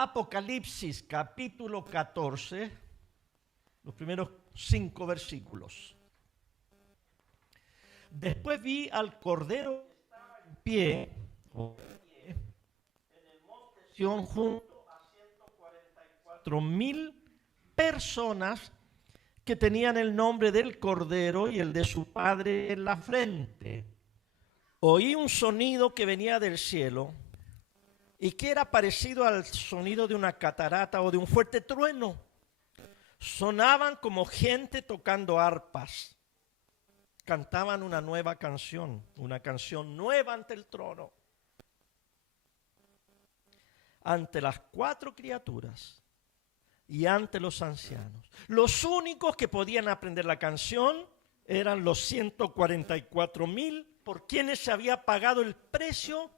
Apocalipsis capítulo 14, los primeros 5 versículos. Después vi al Cordero que estaba en pie en el monte Sión junto a 144,000 personas que tenían el nombre del Cordero y el de su Padre en la frente. Oí un sonido que venía del cielo y que era parecido al sonido de una catarata o de un fuerte trueno. Sonaban como gente tocando arpas. Cantaban una nueva canción, una canción nueva ante el trono. Ante las 4 criaturas y ante los ancianos. Los únicos que podían aprender la canción eran los 144,000 por quienes se había pagado el precio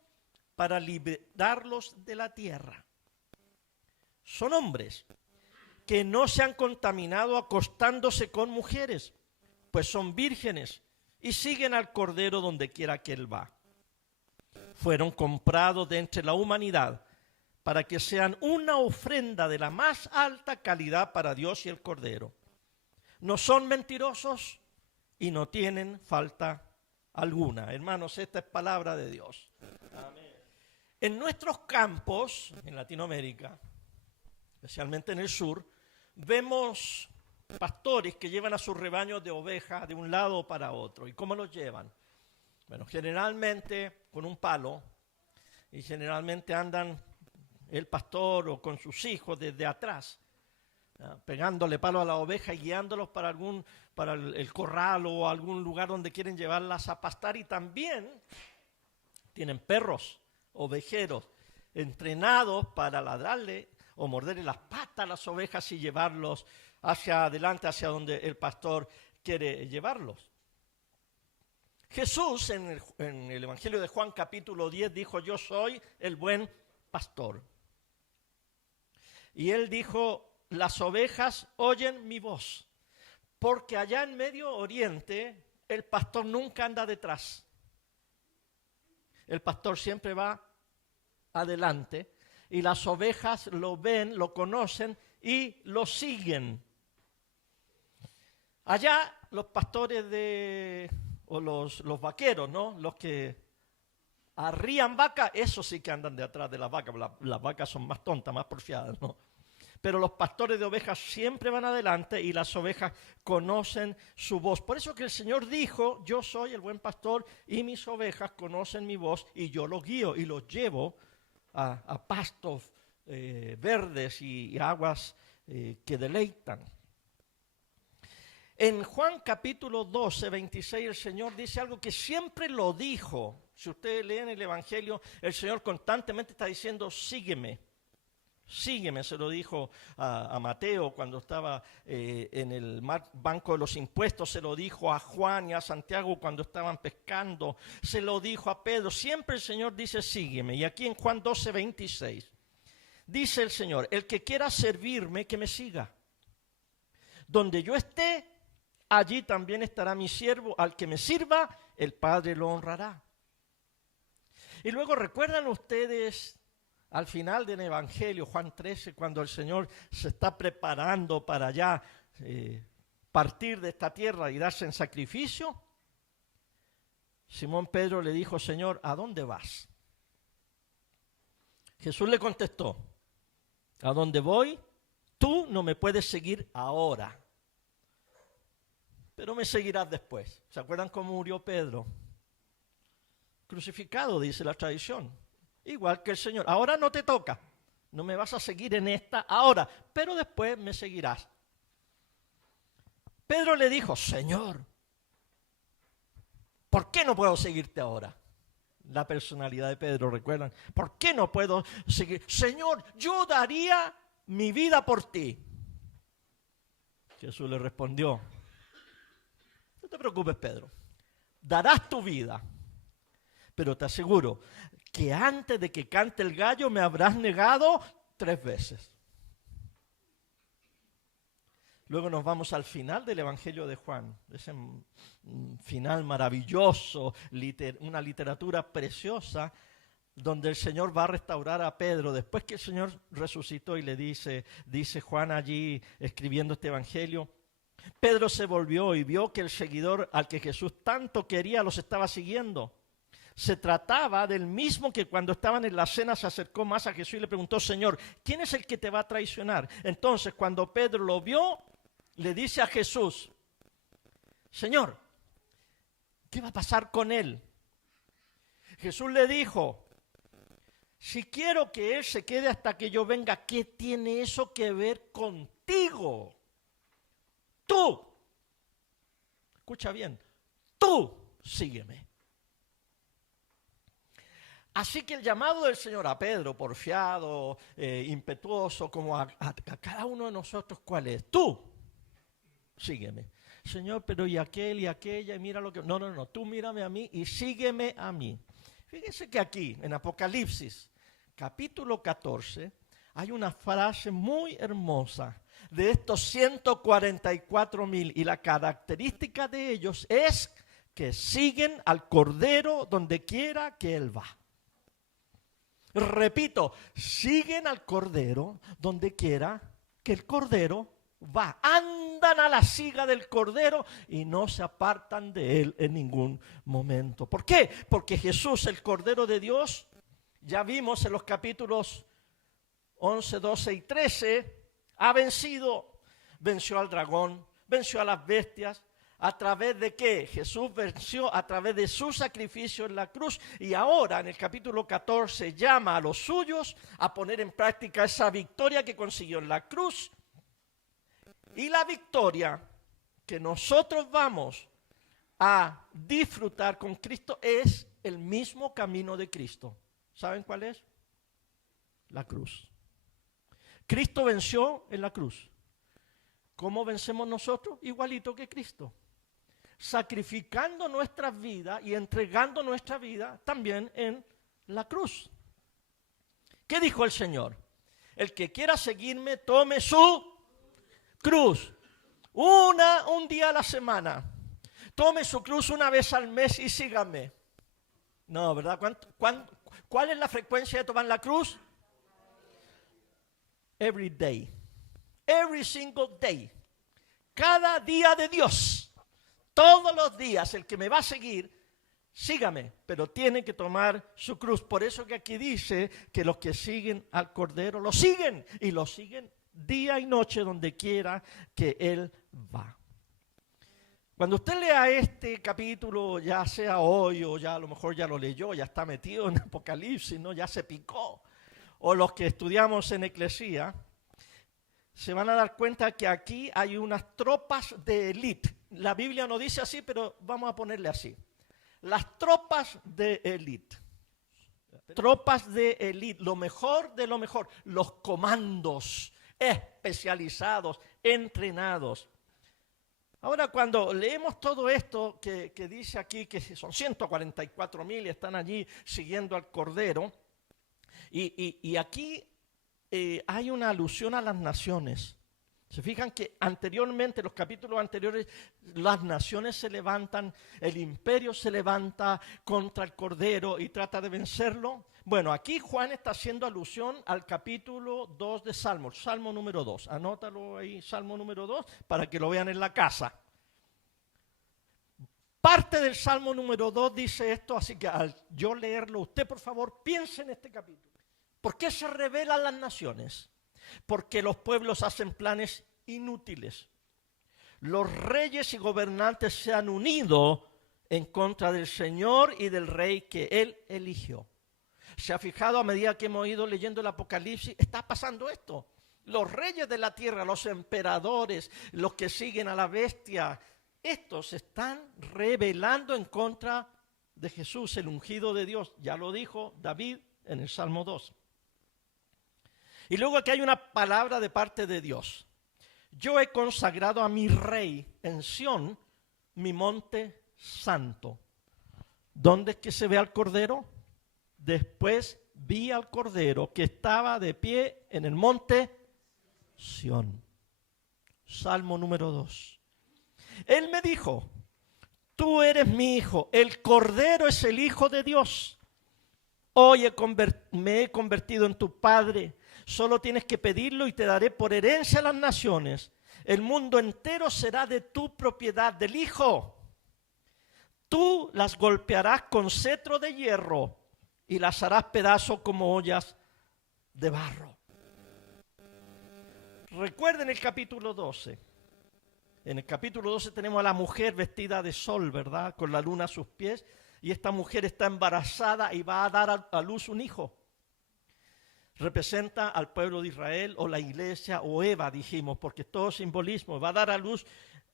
para liberarlos de la tierra. Son hombres que no se han contaminado acostándose con mujeres, pues son vírgenes y siguen al Cordero donde quiera que Él va. Fueron comprados de entre la humanidad para que sean una ofrenda de la más alta calidad para Dios y el Cordero. No son mentirosos y no tienen falta alguna. Hermanos, esta es palabra de Dios. Amén. En nuestros campos, en Latinoamérica, especialmente en el sur, vemos pastores que llevan a sus rebaños de ovejas de un lado para otro. ¿Y cómo los llevan? Bueno, generalmente con un palo, y generalmente andan el pastor o con sus hijos desde atrás, pegándole palo a la oveja y guiándolos para el corral o algún lugar donde quieren llevarlas a pastar. Y también tienen perros, ovejeros, entrenados para ladrarle o morderle las patas a las ovejas y llevarlos hacia adelante, hacia donde el pastor quiere llevarlos. Jesús en el Evangelio de Juan capítulo 10 dijo: yo soy el buen pastor. Y él dijo: las ovejas oyen mi voz, porque allá en Medio Oriente el pastor nunca anda detrás. El pastor siempre va adelante y las ovejas lo ven, lo conocen y lo siguen. Allá los pastores o los vaqueros, ¿no? Los que arrían vacas, esos sí que andan detrás de las vacas. Las vacas son más tontas, más porfiadas, ¿no? Pero los pastores de ovejas siempre van adelante y las ovejas conocen su voz. Por eso que el Señor dijo: yo soy el buen pastor y mis ovejas conocen mi voz y yo los guío y los llevo a pastos verdes y aguas que deleitan. En Juan capítulo 12, 26, el Señor dice algo que siempre lo dijo. Si ustedes leen el Evangelio, el Señor constantemente está diciendo: sígueme. Sígueme, se lo dijo a Mateo cuando estaba en el banco de los impuestos, se lo dijo a Juan y a Santiago cuando estaban pescando, se lo dijo a Pedro. Siempre el Señor dice: sígueme. Y aquí en Juan 12, 26, dice el Señor: el que quiera servirme, que me siga. Donde yo esté, allí también estará mi siervo. Al que me sirva, el Padre lo honrará. Y luego, ¿recuerdan ustedes al final del Evangelio, Juan 13, cuando el Señor se está preparando para ya partir de esta tierra y darse en sacrificio? Simón Pedro le dijo: Señor, ¿a dónde vas? Jesús le contestó: ¿a dónde voy? Tú no me puedes seguir ahora, pero me seguirás después. ¿Se acuerdan cómo murió Pedro? Crucificado, dice la tradición. Igual que el Señor. Ahora no te toca. No me vas a seguir en esta ahora, pero después me seguirás. Pedro le dijo: Señor, ¿por qué no puedo seguirte ahora? La personalidad de Pedro, ¿recuerdan? ¿Por qué no puedo seguir? Señor, yo daría mi vida por ti. Jesús le respondió: no te preocupes, Pedro. Darás tu vida, pero te aseguro que antes de que cante el gallo me habrás negado 3 veces. Luego nos vamos al final del Evangelio de Juan, ese final maravilloso, una literatura preciosa, donde el Señor va a restaurar a Pedro, después que el Señor resucitó y le dice Juan allí escribiendo este evangelio, Pedro se volvió y vio que el seguidor al que Jesús tanto quería los estaba siguiendo. Se trataba del mismo que cuando estaban en la cena se acercó más a Jesús y le preguntó, Señor, ¿quién es el que te va a traicionar? Entonces, cuando Pedro lo vio, le dice a Jesús, Señor, ¿qué va a pasar con él? Jesús le dijo, si quiero que él se quede hasta que yo venga, ¿qué tiene eso que ver contigo? Tú, escucha bien, tú sígueme. Así que el llamado del Señor a Pedro, porfiado, impetuoso, como a cada uno de nosotros, ¿cuál es? Tú, sígueme. Señor, pero y aquel y aquella, y mira lo que... No, tú mírame a mí y sígueme a mí. Fíjense que aquí, en Apocalipsis, capítulo 14, hay una frase muy hermosa de estos 144,000, y la característica de ellos es que siguen al Cordero donde quiera que Él va. Repito, siguen al Cordero donde quiera que el Cordero va. Andan a la siga del Cordero y no se apartan de Él en ningún momento. ¿Por qué? Porque Jesús, el Cordero de Dios, ya vimos en los capítulos 11, 12 y 13, ha venció al dragón, venció a las bestias. ¿A través de qué? Jesús venció a través de su sacrificio en la cruz, y ahora en el capítulo 14 llama a los suyos a poner en práctica esa victoria que consiguió en la cruz. Y la victoria que nosotros vamos a disfrutar con Cristo es el mismo camino de Cristo. ¿Saben cuál es? La cruz. Cristo venció en la cruz. ¿Cómo vencemos nosotros? Igualito que Cristo. Sacrificando nuestras vidas y entregando nuestra vida también en la cruz. ¿Qué dijo el Señor? El que quiera seguirme, tome su cruz. Un día a la semana. Tome su cruz una vez al mes y sígame. No, ¿verdad? ¿Cuál es la frecuencia de tomar la cruz? Every day. Every single day. Cada día de Dios. Todos los días, el que me va a seguir, sígame, pero tiene que tomar su cruz. Por eso que aquí dice que los que siguen al Cordero lo siguen, y lo siguen día y noche donde quiera que Él va. Cuando usted lea este capítulo, ya sea hoy o ya a lo mejor ya lo leyó, ya está metido en Apocalipsis, ¿no? Ya se picó, o los que estudiamos en Eclesía, se van a dar cuenta que aquí hay unas tropas de élite. La Biblia no dice así, pero vamos a ponerle así. Las tropas de élite. Tropas de élite, lo mejor de lo mejor. Los comandos especializados, entrenados. Ahora, cuando leemos todo esto que dice aquí, que son 144,000 y están allí siguiendo al Cordero, y aquí hay una alusión a las naciones. Se fijan que anteriormente, en los capítulos anteriores, las naciones se levantan, el imperio se levanta contra el Cordero y trata de vencerlo. Bueno, aquí Juan está haciendo alusión al capítulo 2 de Salmos, Salmo número 2. Anótalo ahí, Salmo número 2, para que lo vean en la casa. Parte del Salmo número 2 dice esto, así que al yo leerlo, usted por favor piense en este capítulo. ¿Por qué se rebelan las naciones? Porque los pueblos hacen planes inútiles. Los reyes y gobernantes se han unido en contra del Señor y del Rey que Él eligió. ¿Se ha fijado a medida que hemos ido leyendo el Apocalipsis? Está pasando esto. Los reyes de la tierra, los emperadores, los que siguen a la bestia, estos se están rebelando en contra de Jesús, el ungido de Dios. Ya lo dijo David en el Salmo 2. Y luego aquí hay una palabra de parte de Dios. Yo he consagrado a mi rey en Sión, mi monte santo. ¿Dónde es que se ve al Cordero? Después vi al Cordero que estaba de pie en el monte Sión. Salmo número 2. Él me dijo, tú eres mi hijo, el Cordero es el Hijo de Dios. Hoy me he convertido en tu padre. Solo tienes que pedirlo y te daré por herencia a las naciones. El mundo entero será de tu propiedad, del Hijo. Tú las golpearás con cetro de hierro y las harás pedazos como ollas de barro. Recuerden el capítulo 12. En el capítulo 12 tenemos a la mujer vestida de sol, ¿verdad? Con la luna a sus pies. Y esta mujer está embarazada y va a dar a luz un hijo. Representa al pueblo de Israel o la iglesia o Eva, dijimos, porque es todo simbolismo. Va a dar a luz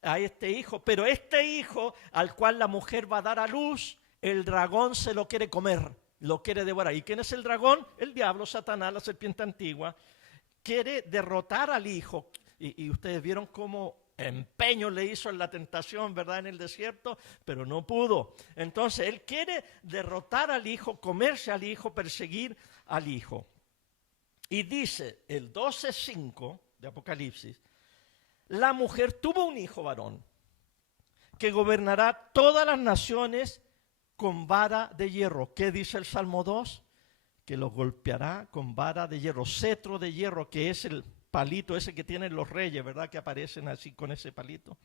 a este hijo, pero este hijo al cual la mujer va a dar a luz, el dragón se lo quiere comer, lo quiere devorar. ¿Y quién es el dragón? El diablo, Satanás, la serpiente antigua. Quiere derrotar al hijo. Y ustedes vieron cómo empeño le hizo en la tentación, ¿verdad? En el desierto, pero no pudo. Entonces, él quiere derrotar al hijo, comerse al hijo, perseguir al hijo. Y dice el 12:5 de Apocalipsis, la mujer tuvo un hijo varón que gobernará todas las naciones con vara de hierro. ¿Qué dice el Salmo 2? Que los golpeará con vara de hierro, cetro de hierro, que es el palito ese que tienen los reyes, ¿verdad? Que aparecen así con ese palito.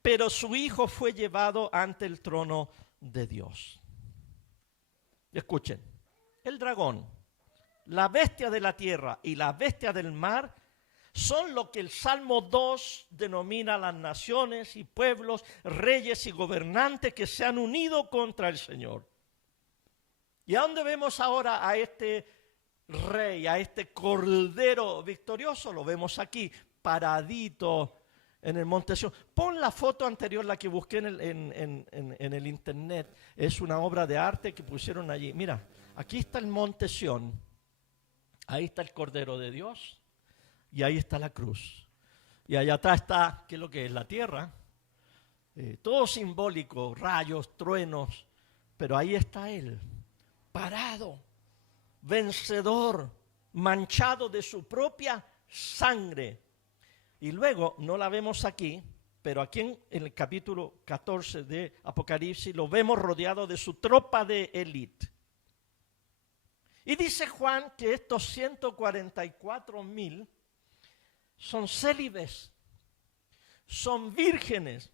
Pero su hijo fue llevado ante el trono de Dios. Escuchen, el dragón, la bestia de la tierra y la bestia del mar son lo que el Salmo 2 denomina las naciones y pueblos, reyes y gobernantes que se han unido contra el Señor. ¿Y a dónde vemos ahora a este rey, a este cordero victorioso? Lo vemos aquí, paradito en el monte Sión. Pon la foto anterior, la que busqué en el internet. Es una obra de arte que pusieron allí. Mira, aquí está el monte Sión. Ahí está el Cordero de Dios. Y ahí está la cruz. Y allá atrás está, ¿qué es lo que es? La tierra. Todo simbólico, rayos, truenos. Pero ahí está Él, parado, vencedor, manchado de su propia sangre. Y luego, no la vemos aquí, pero aquí en el capítulo 14 de Apocalipsis lo vemos rodeado de su tropa de élite. Y dice Juan que estos 144,000 son célibes, son vírgenes.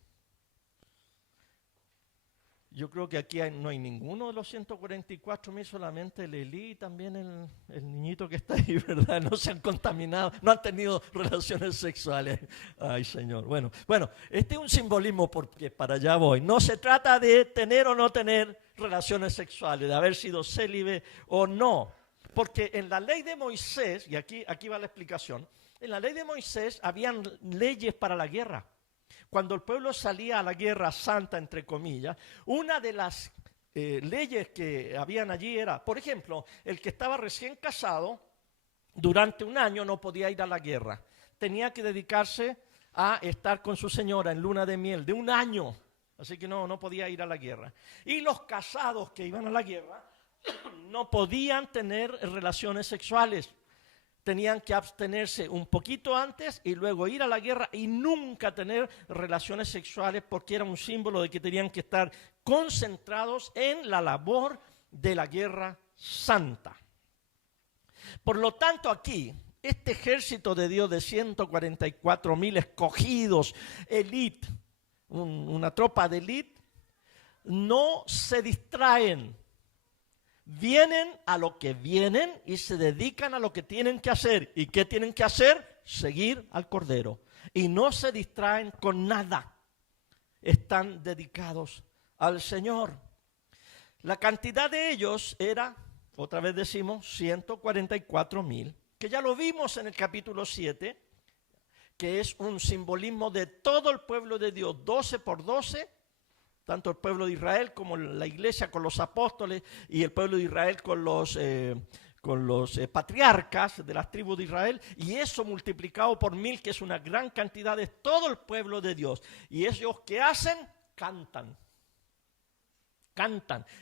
Yo creo que aquí no hay ninguno de los 144,000, solamente el Elí y también el niñito que está ahí, ¿verdad? No se han contaminado, no han tenido relaciones sexuales. Ay, Señor. Bueno, este es un simbolismo porque para allá voy. No se trata de tener o no tener relaciones sexuales, de haber sido célibe o no. Porque en la ley de Moisés, y aquí va la explicación, en la ley de Moisés habían leyes para la guerra. Cuando el pueblo salía a la guerra santa, entre comillas, una de las leyes que habían allí era, por ejemplo, el que estaba recién casado, durante un año no podía ir a la guerra. Tenía que dedicarse a estar con su señora en luna de miel de un año. Así que no podía ir a la guerra. Y los casados que iban a la guerra no podían tener relaciones sexuales. Tenían que abstenerse un poquito antes y luego ir a la guerra y nunca tener relaciones sexuales porque era un símbolo de que tenían que estar concentrados en la labor de la guerra santa. Por lo tanto, aquí, este ejército de Dios de 144,000 escogidos, élite, una tropa de élite, no se distraen. Vienen a lo que vienen y se dedican a lo que tienen que hacer. ¿Y qué tienen que hacer? Seguir al Cordero. Y no se distraen con nada. Están dedicados al Señor. La cantidad de ellos era, otra vez decimos, 144,000, que ya lo vimos en el capítulo 7, que es un simbolismo de todo el pueblo de Dios, 12 por 12, tanto el pueblo de Israel como la iglesia con los apóstoles y el pueblo de Israel con los patriarcas de las tribus de Israel, y eso multiplicado por 1,000, que es una gran cantidad de todo el pueblo de Dios. Y ellos, ¿qué hacen? Cantan.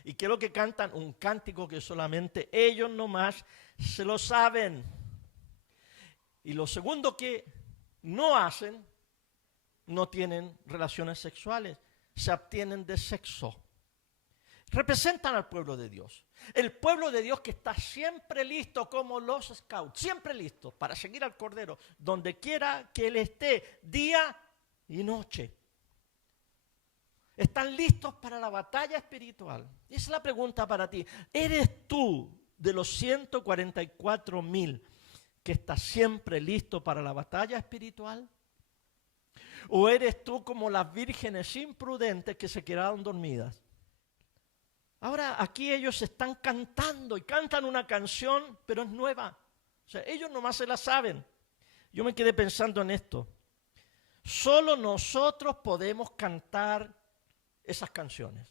¿Y qué es lo que cantan? Un cántico que solamente ellos nomás se lo saben. Y lo segundo que no hacen, no tienen relaciones sexuales. Se abstienen de sexo. Representan al pueblo de Dios. El pueblo de Dios que está siempre listo como los scouts, siempre listo para seguir al Cordero, donde quiera que Él esté, día y noche. Están listos para la batalla espiritual. Y esa es la pregunta para ti. ¿Eres tú de los 144,000 que está siempre listo para la batalla espiritual? ¿O eres tú como las vírgenes imprudentes que se quedaron dormidas? Ahora aquí ellos están cantando y cantan una canción, pero es nueva. O sea, ellos nomás se la saben. Yo me quedé pensando en esto. Solo nosotros podemos cantar esas canciones.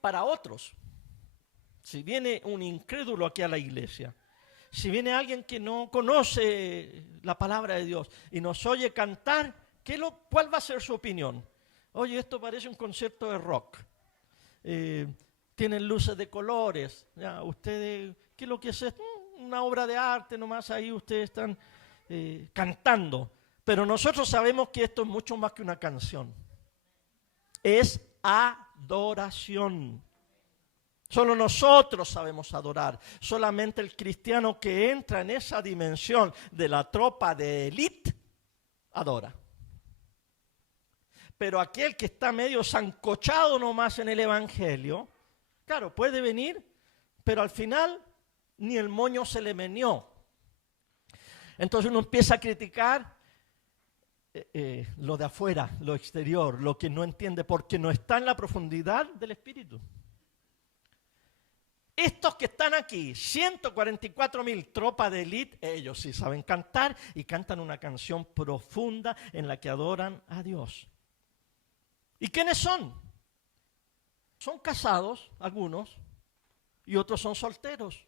Para otros, si viene un incrédulo aquí a la iglesia, si viene alguien que no conoce la palabra de Dios y nos oye cantar, ¿cuál va a ser su opinión? Oye, esto parece un concierto de rock. Tienen luces de colores. Ya, ustedes, ¿qué es lo que es esto? Una obra de arte nomás, ahí ustedes están cantando. Pero nosotros sabemos que esto es mucho más que una canción. Es adoración. Solo nosotros sabemos adorar. Solamente el cristiano que entra en esa dimensión de la tropa de élite, adora. Pero aquel que está medio sancochado nomás en el evangelio, claro, puede venir, pero al final ni el moño se le meneó. Entonces uno empieza a criticar lo de afuera, lo exterior, lo que no entiende, porque no está en la profundidad del espíritu. Estos que están aquí, 144,000 tropas de élite, ellos sí saben cantar y cantan una canción profunda en la que adoran a Dios. ¿Y quiénes son? Son casados, algunos, y otros son solteros.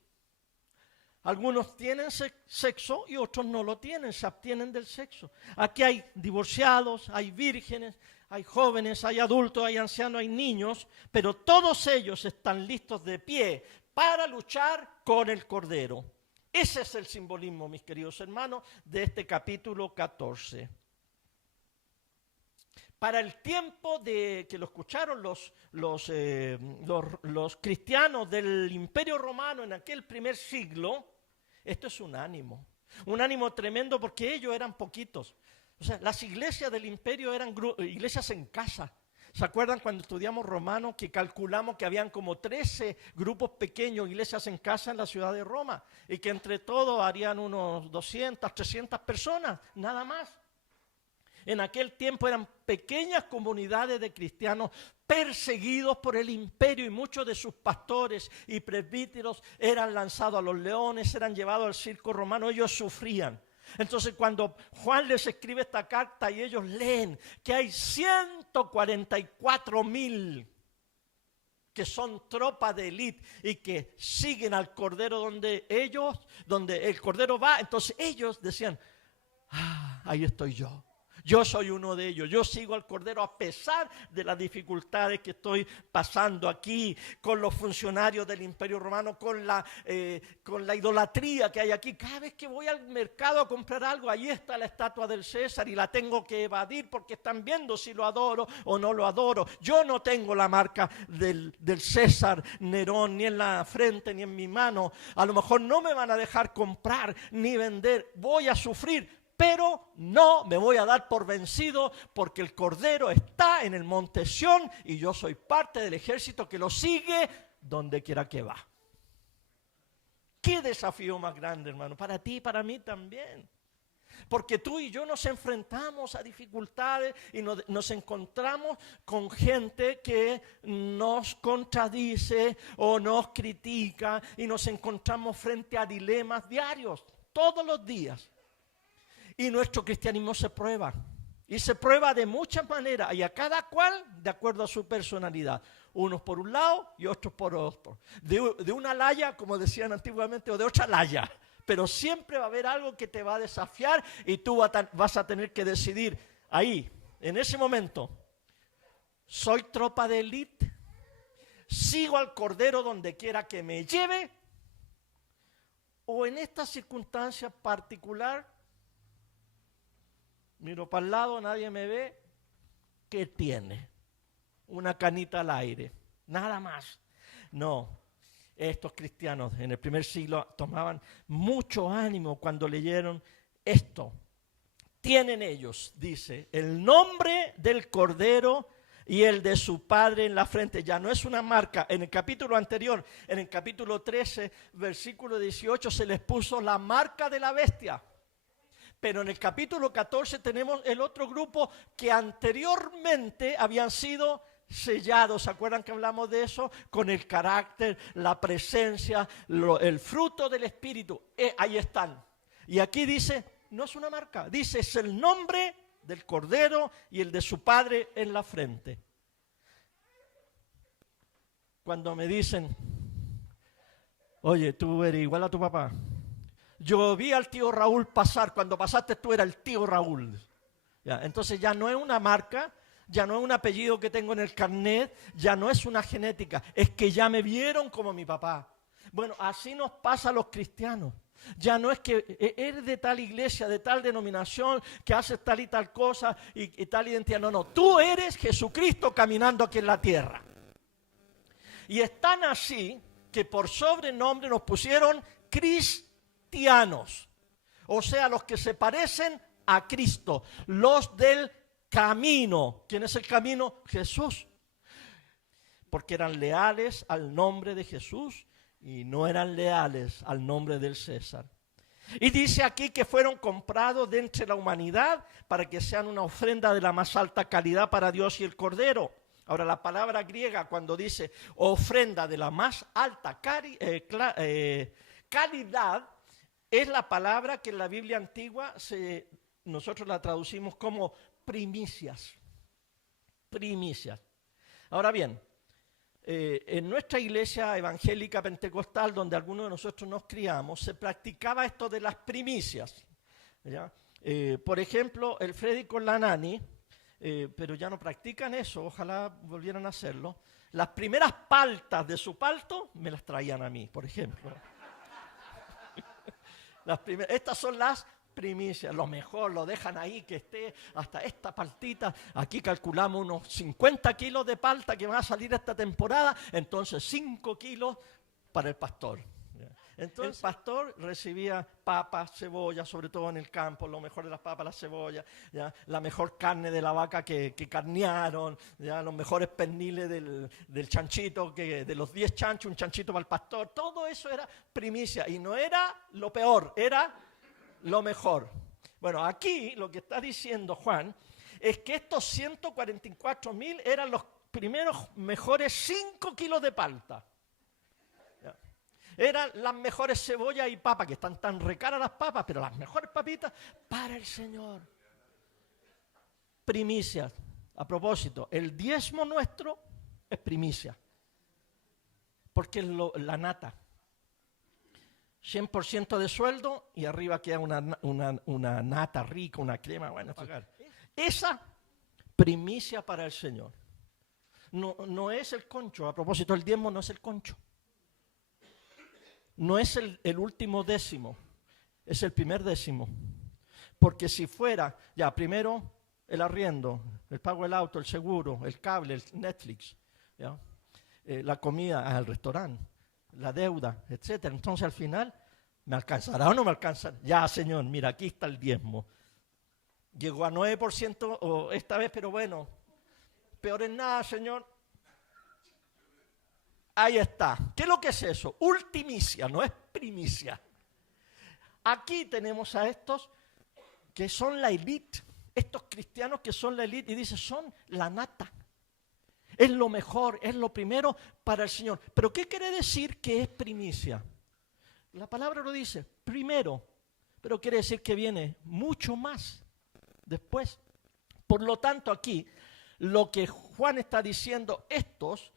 Algunos tienen sexo y otros no lo tienen, se abstienen del sexo. Aquí hay divorciados, hay vírgenes, hay jóvenes, hay adultos, hay ancianos, hay niños, pero todos ellos están listos de pie para luchar con el Cordero. Ese es el simbolismo, mis queridos hermanos, de este capítulo 14. Para el tiempo de que lo escucharon los cristianos del Imperio Romano en aquel primer siglo, esto es un ánimo tremendo porque ellos eran poquitos. O sea, las iglesias del imperio eran iglesias en casa. ¿Se acuerdan cuando estudiamos Romano que calculamos que habían como 13 grupos pequeños, iglesias en casa en la ciudad de Roma? Y que entre todos harían unos 200, 300 personas, nada más. En aquel tiempo eran pequeñas comunidades de cristianos perseguidos por el imperio y muchos de sus pastores y presbíteros eran lanzados a los leones, eran llevados al circo romano, ellos sufrían. Entonces cuando Juan les escribe esta carta y ellos leen que hay 144,000 que son tropas de élite y que siguen al Cordero donde el Cordero va, entonces ellos decían, ahí estoy yo. Yo soy uno de ellos, yo sigo al Cordero a pesar de las dificultades que estoy pasando aquí con los funcionarios del Imperio Romano, con la idolatría que hay aquí. Cada vez que voy al mercado a comprar algo, ahí está la estatua del César y la tengo que evadir porque están viendo si lo adoro o no lo adoro. Yo no tengo la marca del César Nerón ni en la frente ni en mi mano. A lo mejor no me van a dejar comprar ni vender, voy a sufrir. Pero no me voy a dar por vencido porque el Cordero está en el monte Sión y yo soy parte del ejército que lo sigue donde quiera que va. ¿Qué desafío más grande, hermano? Para ti y para mí también. Porque tú y yo nos enfrentamos a dificultades y nos encontramos con gente que nos contradice o nos critica y nos encontramos frente a dilemas diarios, todos los días. Y nuestro cristianismo se prueba. Y se prueba de muchas maneras. Y a cada cual de acuerdo a su personalidad. Unos por un lado y otros por otro. De una laya, como decían antiguamente, o de otra laya. Pero siempre va a haber algo que te va a desafiar. Y tú vas a tener que decidir ahí, en ese momento. ¿Soy tropa de élite? ¿Sigo al Cordero donde quiera que me lleve? ¿O en esta circunstancia particular? Miro para el lado, nadie me ve. ¿Qué tiene? Una canita al aire, nada más. No, estos cristianos en el primer siglo tomaban mucho ánimo cuando leyeron esto. Tienen ellos, dice, el nombre del Cordero y el de su Padre en la frente. Ya no es una marca. En el capítulo anterior, en el capítulo 13, versículo 18, se les puso la marca de la bestia. Pero en el capítulo 14 tenemos el otro grupo que anteriormente habían sido sellados. ¿Se acuerdan que hablamos de eso? Con el carácter, la presencia, el fruto del Espíritu. Ahí están. Y aquí dice, no es una marca, dice es el nombre del Cordero y el de su Padre en la frente. Cuando me dicen, oye, tú eres igual a tu papá. Yo vi al tío Raúl pasar, cuando pasaste tú eras el tío Raúl. Ya, entonces ya no es una marca, ya no es un apellido que tengo en el carnet, ya no es una genética, es que ya me vieron como mi papá. Bueno, así nos pasa a los cristianos. Ya no es que eres de tal iglesia, de tal denominación, que haces tal y tal cosa y tal identidad. No, no, tú eres Jesucristo caminando aquí en la tierra. Y es tan así que por sobrenombre nos pusieron cristianos. O sea, los que se parecen a Cristo, los del camino. ¿Quién es el camino? Jesús. Porque eran leales al nombre de Jesús y no eran leales al nombre del César. Y dice aquí que fueron comprados de entre la humanidad para que sean una ofrenda de la más alta calidad para Dios y el Cordero. Ahora, la palabra griega cuando dice ofrenda de la más alta calidad es la palabra que en la Biblia antigua nosotros la traducimos como primicias. Primicias. Ahora bien, en nuestra iglesia evangélica pentecostal, donde algunos de nosotros nos criamos, se practicaba esto de las primicias. ¿Ya? Por ejemplo, el Freddy con la Nani, pero ya no practican eso, ojalá volvieran a hacerlo. Las primeras paltas de su palto me las traían a mí, por ejemplo. Estas son las primicias, lo mejor, lo dejan ahí que esté hasta esta paltita. Aquí calculamos unos 50 kilos de palta que van a salir esta temporada, entonces 5 kilos para el pastor. Entonces el pastor recibía papas, cebolla, sobre todo en el campo, lo mejor de las papas, las cebollas, ¿ya? La mejor carne de la vaca que carnearon, ¿ya? Los mejores perniles del chanchito, de los 10 chanchos, un chanchito para el pastor. Todo eso era primicia y no era lo peor, era lo mejor. Bueno, aquí lo que está diciendo Juan es que estos 144,000 eran los primeros mejores 5 kilos de palta. Eran las mejores cebollas y papas, que están tan recaras las papas, pero las mejores papitas para el Señor. Primicias. A propósito, el diezmo nuestro es primicia. Porque es la nata. 100% de sueldo y arriba queda una nata rica, una crema. Bueno, pagar. Esa primicia para el Señor. No es el concho. A propósito, el diezmo no es el concho. No es el último décimo, es el primer décimo. Porque si fuera, ya primero el arriendo, el pago del auto, el seguro, el cable, el Netflix, ¿ya? La comida al restaurante, la deuda, etc. Entonces al final, ¿me alcanzará o no me alcanzará? Ya, Señor, mira, aquí está el diezmo. Llegó a 9% esta vez, pero bueno, peor en nada, Señor. Ahí está. ¿Qué es lo que es eso? Ultimicia, no es primicia. Aquí tenemos a estos que son la élite, estos cristianos que son la élite, y dice, son la nata. Es lo mejor, es lo primero para el Señor. ¿Pero qué quiere decir que es primicia? La palabra lo dice, primero, pero quiere decir que viene mucho más después. Por lo tanto, aquí, lo que Juan está diciendo, estos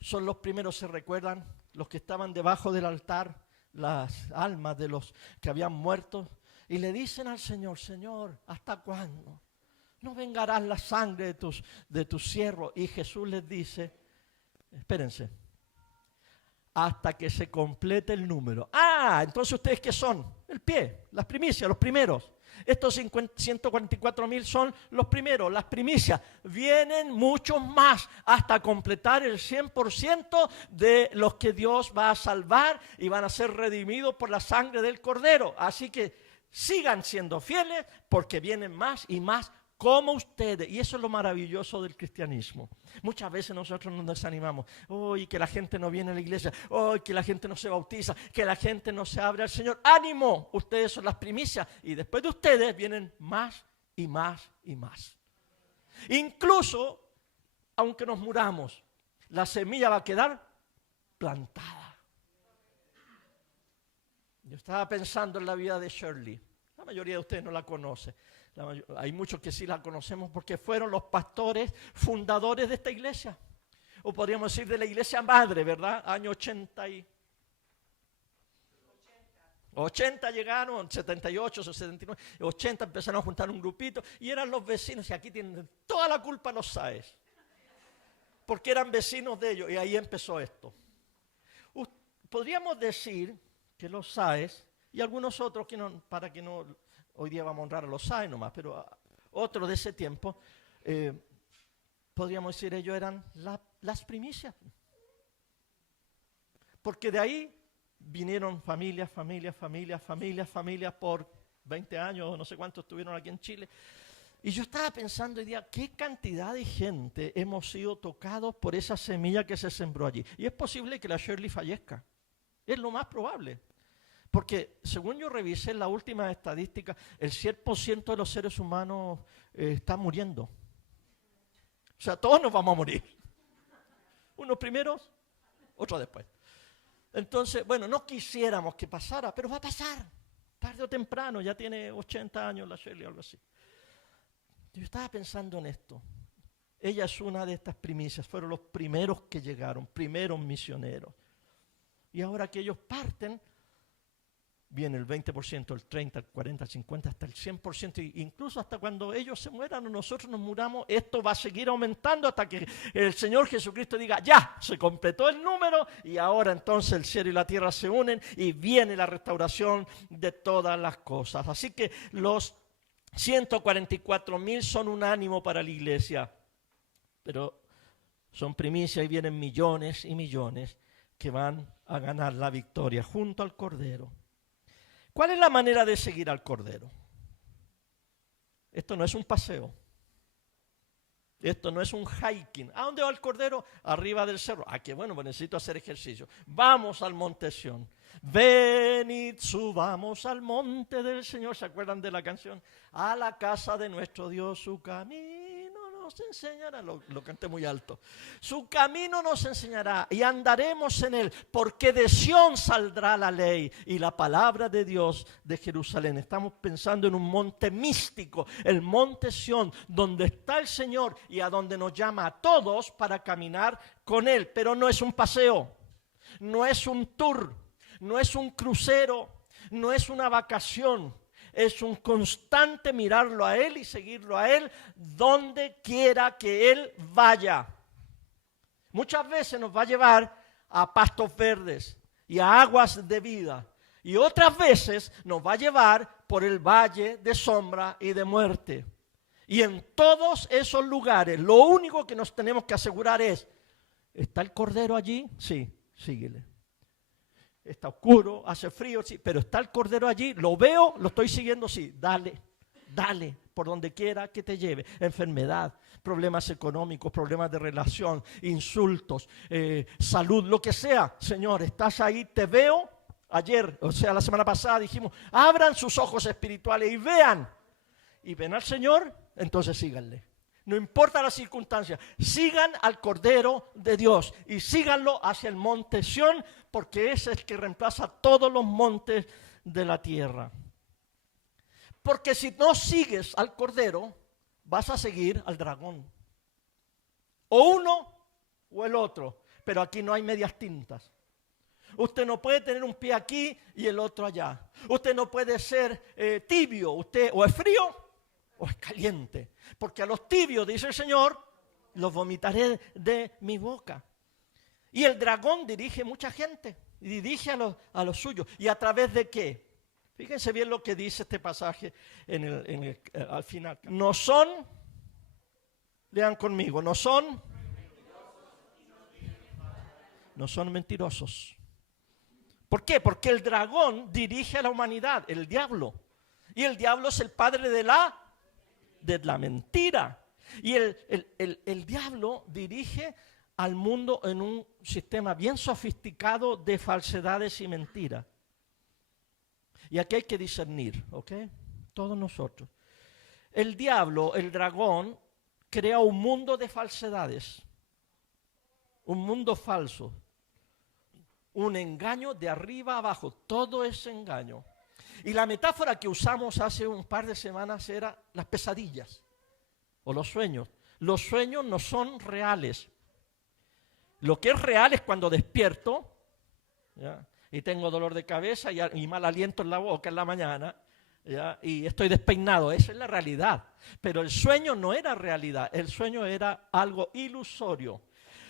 son los primeros, ¿se recuerdan? Los que estaban debajo del altar, las almas de los que habían muerto, y le dicen al Señor, Señor, ¿hasta cuándo? No vengarás la sangre de tus siervos. Y Jesús les dice, espérense, hasta que se complete el número. Entonces ¿ustedes qué son? El pie, las primicias, los primeros. Estos 144,000 son los primeros, las primicias. Vienen muchos más hasta completar el 100% de los que Dios va a salvar y van a ser redimidos por la sangre del Cordero. Así que sigan siendo fieles porque vienen más y más como ustedes. Y eso es lo maravilloso del cristianismo. Muchas veces nosotros nos desanimamos. ¡Uy, que la gente no viene a la iglesia! ¡Uy, que la gente no se bautiza! ¡Que la gente no se abre al Señor! ¡Ánimo! Ustedes son las primicias. Y después de ustedes vienen más y más y más. Incluso, aunque nos muramos, la semilla va a quedar plantada. Yo estaba pensando en la vida de Shirley. La mayoría de ustedes no la conoce. Hay muchos que sí la conocemos porque fueron los pastores fundadores de esta iglesia. O podríamos decir de la iglesia madre, ¿verdad? Año 80 llegaron, 78, 79, 80 empezaron a juntar un grupito y eran los vecinos. Y aquí tienen toda la culpa los Sáez. Porque eran vecinos de ellos y ahí empezó esto. Podríamos decir que los Sáez y algunos otros, para que no... Hoy día vamos a honrar a los Sáez nomás, pero otros de ese tiempo, podríamos decir, ellos eran las primicias. Porque de ahí vinieron familias por 20 años, no sé cuántos estuvieron aquí en Chile. Y yo estaba pensando hoy día, ¿qué cantidad de gente hemos sido tocados por esa semilla que se sembró allí? Y es posible que la Shirley fallezca. Es lo más probable. Porque según yo revisé la última estadística, el 100% de los seres humanos están muriendo. O sea, todos nos vamos a morir. Unos primeros, otros después. Entonces, bueno, no quisiéramos que pasara, pero va a pasar. Tarde o temprano, ya tiene 80 años la Shirley o algo así. Yo estaba pensando en esto. Ella es una de estas primicias, fueron los primeros que llegaron, primeros misioneros. Y ahora que ellos parten, viene el 20%, el 30%, el 40%, el 50%, hasta el 100%, incluso hasta cuando ellos se mueran o nosotros nos muramos, esto va a seguir aumentando hasta que el Señor Jesucristo diga, ya, se completó el número y ahora entonces el cielo y la tierra se unen y viene la restauración de todas las cosas. Así que los 144,000 son un ánimo para la iglesia, pero son primicias y vienen millones y millones que van a ganar la victoria junto al Cordero. ¿Cuál es la manera de seguir al Cordero? Esto no es un paseo. Esto no es un hiking. ¿A dónde va el Cordero? Arriba del cerro. Ah, qué bueno, pues necesito hacer ejercicio. Vamos al monte Sión. Venid, subamos al monte del Señor. ¿Se acuerdan de la canción? A la casa de nuestro Dios su camino nos enseñará. Lo canté muy alto. Su camino nos enseñará y andaremos en él, porque de Sión saldrá la ley y la palabra de Dios de Jerusalén. Estamos pensando en un monte místico, el monte Sión, donde está el Señor y a donde nos llama a todos para caminar con él. Pero no es un paseo, no es un tour, no es un crucero, no es una vacación. Es un constante mirarlo a Él y seguirlo a Él donde quiera que Él vaya. Muchas veces nos va a llevar a pastos verdes y a aguas de vida. Y otras veces nos va a llevar por el valle de sombra y de muerte. Y en todos esos lugares, lo único que nos tenemos que asegurar es, ¿está el Cordero allí? Sí, síguele. Está oscuro, hace frío, sí, pero está el Cordero allí, lo veo, lo estoy siguiendo, sí, dale, por donde quiera que te lleve. Enfermedad, problemas económicos, problemas de relación, insultos, salud, lo que sea. Señor, estás ahí, te veo. Ayer, o sea, la semana pasada dijimos, abran sus ojos espirituales y vean. Y ven al Señor, entonces síganle. No importa la circunstancia, sigan al Cordero de Dios y síganlo hacia el monte Sión, porque ese es el que reemplaza todos los montes de la tierra. Porque si no sigues al Cordero, vas a seguir al dragón. O uno o el otro, pero aquí no hay medias tintas. Usted no puede tener un pie aquí y el otro allá. Usted no puede ser tibio, usted o es frío o es caliente, porque a los tibios, dice el Señor, los vomitaré de mi boca. Y el dragón dirige mucha gente, y dirige a los suyos. ¿Y a través de qué? Fíjense bien lo que dice este pasaje al final. No son, lean conmigo, no son mentirosos. ¿Por qué? Porque el dragón dirige a la humanidad, el diablo. Y el diablo es el padre de la mentira. Y el diablo dirige al mundo en un sistema bien sofisticado de falsedades y mentiras. Y aquí hay que discernir, ¿ok? Todos nosotros. El diablo, el dragón, crea un mundo de falsedades. Un mundo falso. Un engaño de arriba a abajo. Todo es engaño. Y la metáfora que usamos hace un par de semanas era las pesadillas o los sueños. Los sueños no son reales. Lo que es real es cuando despierto, ¿ya? Y tengo dolor de cabeza y mal aliento en la boca en la mañana, ¿ya? Y estoy despeinado. Esa es la realidad. Pero el sueño no era realidad. El sueño era algo ilusorio.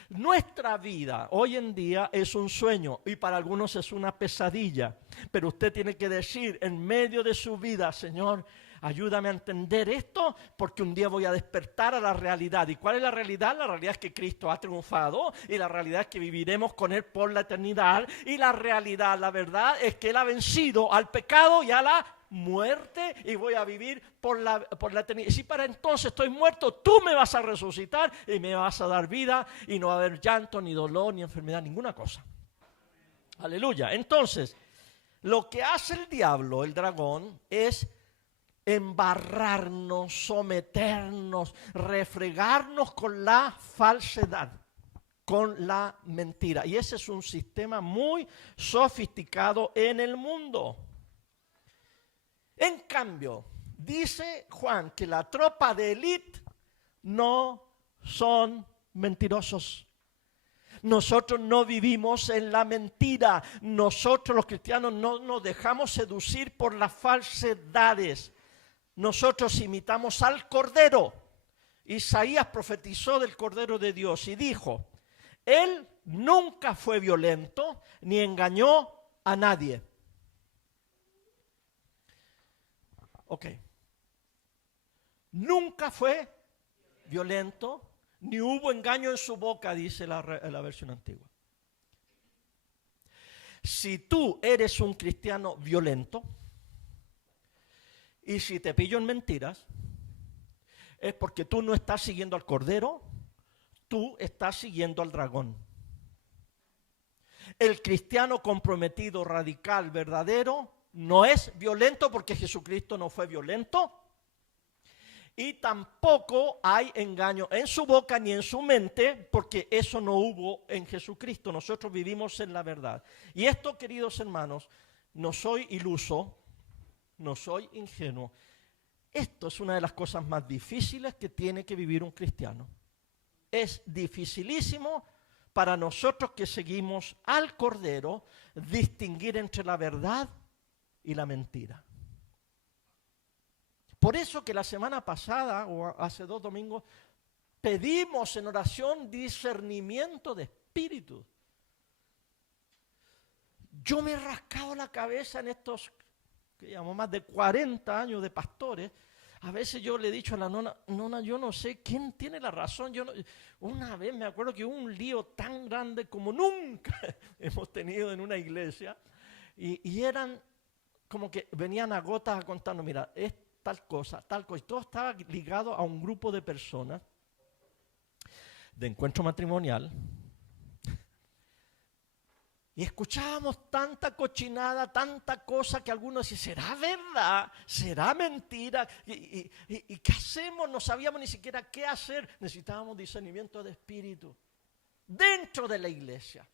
Nuestra vida hoy en día es un sueño y para algunos es una pesadilla. Pero usted tiene que decir en medio de su vida, Señor, ayúdame a entender esto porque un día voy a despertar a la realidad. ¿Y cuál es la realidad? La realidad es que Cristo ha triunfado y la realidad es que viviremos con Él por la eternidad. Y la realidad, la verdad es que Él ha vencido al pecado y a la muerte y voy a vivir por la eternidad. Y si para entonces estoy muerto, tú me vas a resucitar y me vas a dar vida y no va a haber llanto, ni dolor, ni enfermedad, ninguna cosa. Aleluya. Entonces, lo que hace el diablo, el dragón, es embarrarnos, someternos, refregarnos con la falsedad, con la mentira. Y ese es un sistema muy sofisticado en el mundo. En cambio, dice Juan que la tropa de élite no son mentirosos. Nosotros no vivimos en la mentira. Nosotros los cristianos no nos dejamos seducir por las falsedades. Nosotros imitamos al Cordero. Isaías profetizó del Cordero de Dios y dijo, Él nunca fue violento ni engañó a nadie. Ok. Nunca fue violento, ni hubo engaño en su boca, dice la versión antigua. Si tú eres un cristiano violento, y si te pillo en mentiras, es porque tú no estás siguiendo al Cordero, tú estás siguiendo al dragón. El cristiano comprometido, radical, verdadero, no es violento porque Jesucristo no fue violento. Y tampoco hay engaño en su boca ni en su mente porque eso no hubo en Jesucristo. Nosotros vivimos en la verdad. Y esto, queridos hermanos, no soy iluso, no soy ingenuo. Esto es una de las cosas más difíciles que tiene que vivir un cristiano. Es dificilísimo para nosotros que seguimos al Cordero distinguir entre la verdad y la mentira. Por eso que la semana pasada, o hace 2 domingos, pedimos en oración discernimiento de espíritu. Yo me he rascado la cabeza en estos, que llamamos más de 40 años de pastores. A veces yo le he dicho a la nona, yo no sé quién tiene la razón. Una vez me acuerdo que hubo un lío tan grande como nunca hemos tenido en una iglesia. Y eran como que venían a gotas a contarnos, mira, es tal cosa. Y todo estaba ligado a un grupo de personas de encuentro matrimonial. Y escuchábamos tanta cochinada, tanta cosa que algunos decían, ¿será verdad? ¿Será mentira? ¿Y qué hacemos? No sabíamos ni siquiera qué hacer. Necesitábamos discernimiento de espíritu dentro de la iglesia.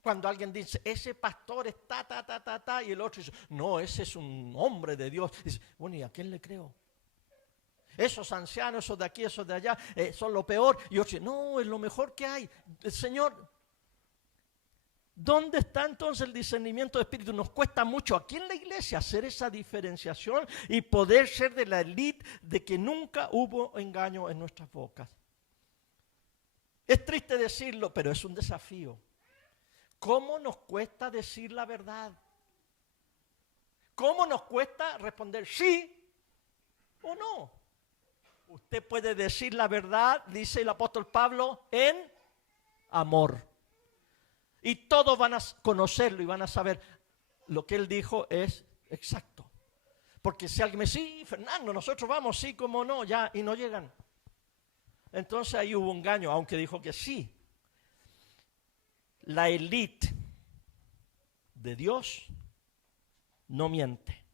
Cuando alguien dice, ese pastor está, y el otro dice, no, ese es un hombre de Dios. Dice, bueno, ¿y a quién le creo? Esos ancianos, esos de aquí, esos de allá, son lo peor. Y otro dice, no, es lo mejor que hay. El Señor, ¿dónde está entonces el discernimiento de espíritu? Nos cuesta mucho aquí en la iglesia hacer esa diferenciación y poder ser de la élite de que nunca hubo engaño en nuestras bocas. Es triste decirlo, pero es un desafío. ¿Cómo nos cuesta decir la verdad? ¿Cómo nos cuesta responder sí o no? Usted puede decir la verdad, dice el apóstol Pablo, en amor. Y todos van a conocerlo y van a saber lo que él dijo es exacto. Porque si alguien me dice, sí, Fernando, nosotros vamos, sí, cómo no, ya, y no llegan. Entonces ahí hubo un engaño, aunque dijo que sí. La élite de Dios no miente,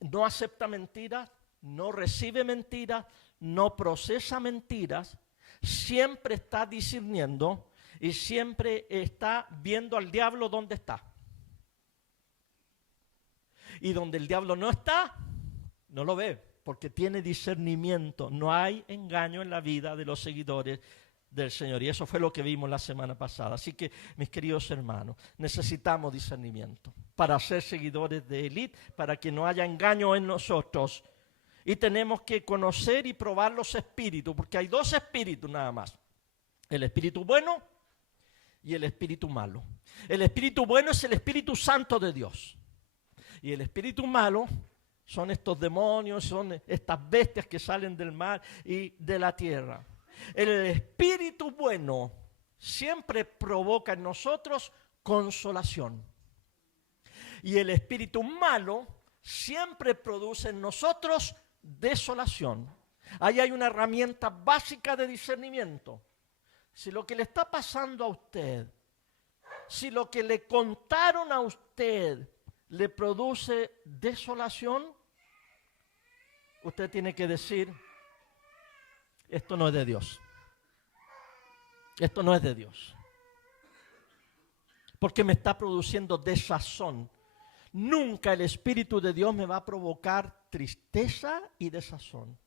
no acepta mentiras, no recibe mentiras, no procesa mentiras, siempre está discerniendo y siempre está viendo al diablo donde está. Y donde el diablo no está, no lo ve, porque tiene discernimiento. No hay engaño en la vida de los seguidores del Señor. Y eso fue lo que vimos la semana pasada. Así que, mis queridos hermanos, necesitamos discernimiento para ser seguidores de élite, para que no haya engaño en nosotros. Y tenemos que conocer y probar los espíritus, porque hay dos espíritus nada más. El espíritu bueno y el espíritu malo. El espíritu bueno es el Espíritu Santo de Dios. Y el espíritu malo son estos demonios, son estas bestias que salen del mar y de la tierra. El espíritu bueno siempre provoca en nosotros consolación. Y el espíritu malo siempre produce en nosotros desolación. Ahí hay una herramienta básica de discernimiento. Si lo que le está pasando a usted, si lo que le contaron a usted le produce desolación, usted tiene que decir, esto no es de Dios. Esto no es de Dios. Porque me está produciendo desazón. Nunca el Espíritu de Dios me va a provocar tristeza y desazón.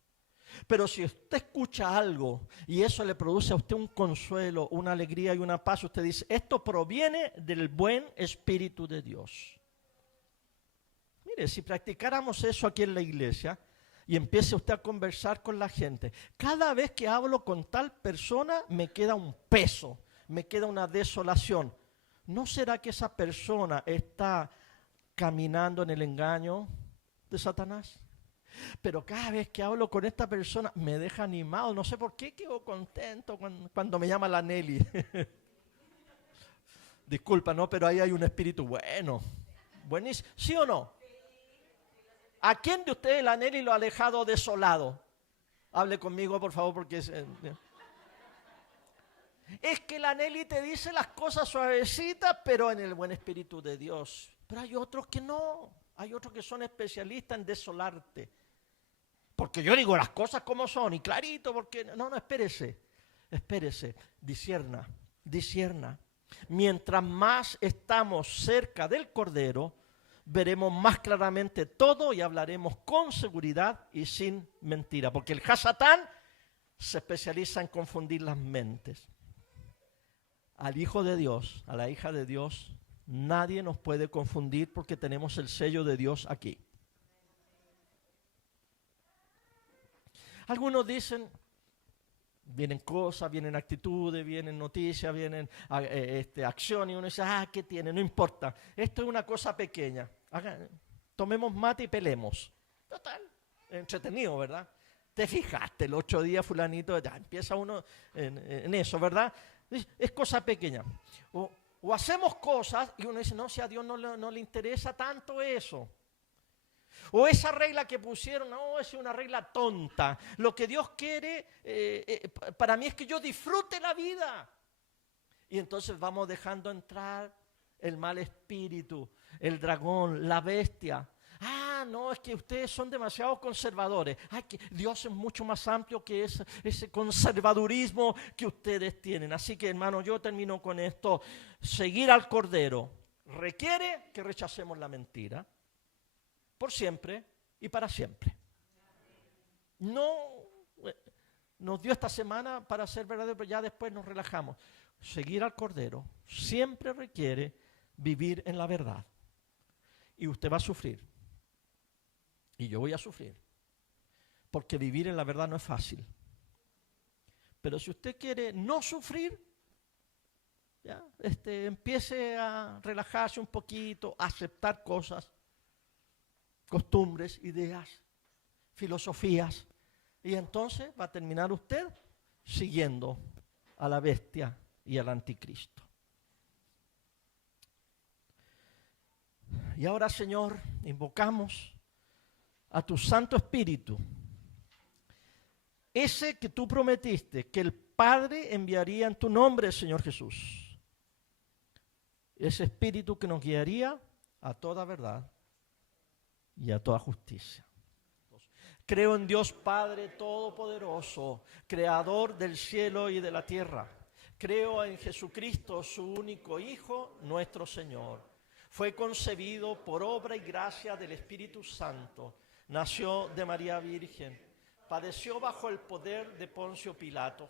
Pero si usted escucha algo y eso le produce a usted un consuelo, una alegría y una paz, usted dice, esto proviene del buen Espíritu de Dios. Mire, si practicáramos eso aquí en la iglesia y empiece usted a conversar con la gente, cada vez que hablo con tal persona me queda un peso, me queda una desolación. ¿No será que esa persona está caminando en el engaño de Satanás? Pero cada vez que hablo con esta persona me deja animado. No sé por qué quedo contento cuando me llama la Nelly. Disculpa, ¿no? Pero ahí hay un espíritu bueno. Buenísimo. ¿Sí o no? ¿A quién de ustedes la Nelly lo ha dejado desolado? Hable conmigo, por favor, porque es que la Nelly te dice las cosas suavecitas, pero en el buen espíritu de Dios. Pero hay otros que no. Hay otros que son especialistas en desolarte. Porque yo digo las cosas como son y clarito, porque no, espérese, discierna. Mientras más estamos cerca del Cordero, veremos más claramente todo y hablaremos con seguridad y sin mentira. Porque el Hasatán se especializa en confundir las mentes. Al Hijo de Dios, a la hija de Dios, nadie nos puede confundir porque tenemos el sello de Dios aquí. Algunos dicen, vienen cosas, vienen actitudes, vienen noticias, vienen acciones, y uno dice, ¿qué tiene? No importa, esto es una cosa pequeña. Tomemos mate y pelemos. Total, entretenido, ¿verdad? Te fijaste, el 8 días fulanito, ya empieza uno en eso, ¿verdad? Es cosa pequeña. O hacemos cosas y uno dice, no, si a Dios no le interesa tanto eso. O esa regla que pusieron, no, es una regla tonta. Lo que Dios quiere para mí es que yo disfrute la vida. Y entonces vamos dejando entrar el mal espíritu, el dragón, la bestia. No, es que ustedes son demasiado conservadores. Que Dios es mucho más amplio que ese conservadurismo que ustedes tienen. Así que, hermano, yo termino con esto. Seguir al Cordero requiere que rechacemos la mentira por siempre y para siempre. No nos dio esta semana para ser verdadero, pero ya después nos relajamos. Seguir al Cordero siempre requiere vivir en la verdad. Y usted va a sufrir. Y yo voy a sufrir. Porque vivir en la verdad no es fácil. Pero si usted quiere no sufrir, ya, empiece a relajarse un poquito, a aceptar cosas. costumbres, ideas, filosofías. Y entonces va a terminar usted siguiendo a la bestia y al anticristo. Y ahora, Señor, invocamos a tu Santo Espíritu, ese que tú prometiste que el Padre enviaría en tu nombre, Señor Jesús. Ese Espíritu que nos guiaría a toda verdad y a toda justicia. Creo en Dios Padre Todopoderoso, Creador del cielo y de la tierra. Creo en Jesucristo, su único Hijo, nuestro Señor. Fue concebido por obra y gracia del Espíritu Santo. Nació de María Virgen. Padeció bajo el poder de Poncio Pilato.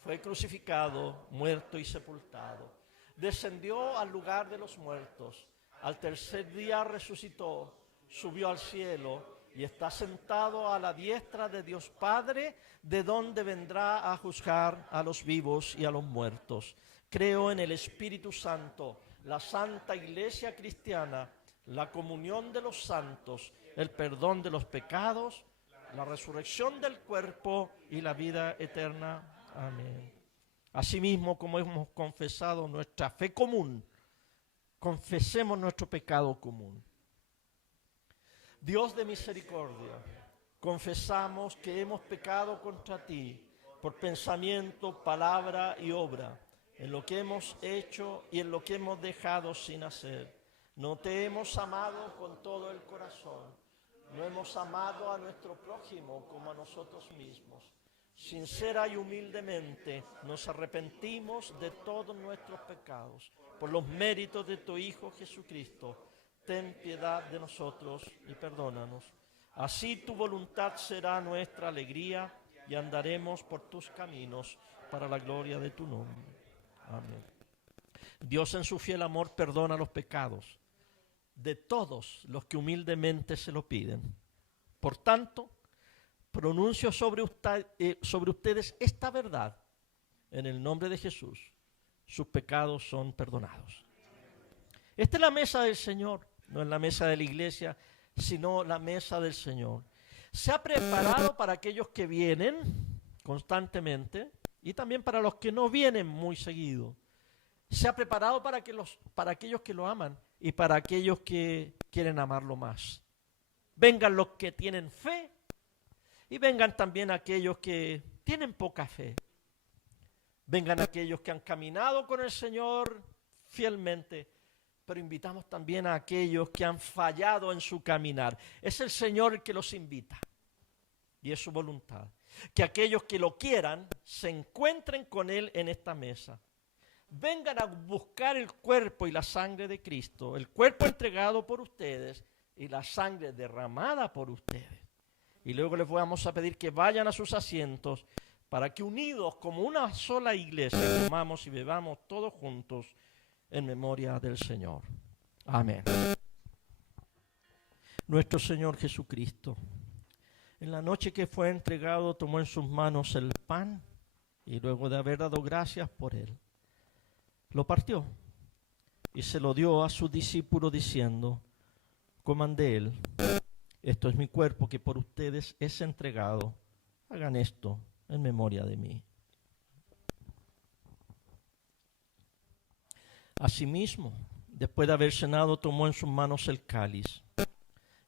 Fue crucificado, muerto y sepultado. Descendió al lugar de los muertos. Al tercer día resucitó, subió al cielo y está sentado a la diestra de Dios Padre, de donde vendrá a juzgar a los vivos y a los muertos. Creo en el Espíritu Santo, la Santa Iglesia Cristiana, la comunión de los santos, el perdón de los pecados, la resurrección del cuerpo y la vida eterna. Amén. Asimismo, como hemos confesado nuestra fe común, confesemos nuestro pecado común. Dios de misericordia, confesamos que hemos pecado contra ti por pensamiento, palabra y obra, en lo que hemos hecho y en lo que hemos dejado sin hacer. No te hemos amado con todo el corazón, no hemos amado a nuestro prójimo como a nosotros mismos. Sincera y humildemente nos arrepentimos de todos nuestros pecados. Por los méritos de tu Hijo Jesucristo, ten piedad de nosotros y perdónanos. Así tu voluntad será nuestra alegría y andaremos por tus caminos para la gloria de tu nombre. Amén. Dios en su fiel amor perdona los pecados de todos los que humildemente se lo piden. Por tanto, pronuncio sobre ustedes esta verdad. En el nombre de Jesús, sus pecados son perdonados. Esta es la mesa del Señor, no es la mesa de la iglesia, sino la mesa del Señor. Se ha preparado para aquellos que vienen constantemente y también para los que no vienen muy seguido. Se ha preparado para aquellos que lo aman y para aquellos que quieren amarlo más. Vengan los que tienen fe y vengan también aquellos que tienen poca fe. Vengan aquellos que han caminado con el Señor fielmente, pero invitamos también a aquellos que han fallado en su caminar. Es el Señor el que los invita y es su voluntad. Que aquellos que lo quieran se encuentren con Él en esta mesa. Vengan a buscar el cuerpo y la sangre de Cristo, el cuerpo entregado por ustedes y la sangre derramada por ustedes. Y luego les vamos a pedir que vayan a sus asientos para que unidos como una sola iglesia comamos y bebamos todos juntos en memoria del Señor. Amén. Nuestro Señor Jesucristo, en la noche que fue entregado, tomó en sus manos el pan y luego de haber dado gracias por él, lo partió y se lo dio a sus discípulos diciendo: coman de él, esto es mi cuerpo que por ustedes es entregado, hagan esto en memoria de mí. Asimismo, después de haber cenado, tomó en sus manos el cáliz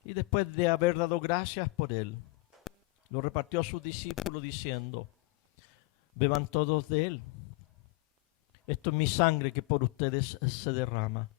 y después de haber dado gracias por él, lo repartió a sus discípulos diciendo: beban todos de él. Esto es mi sangre que por ustedes se derrama.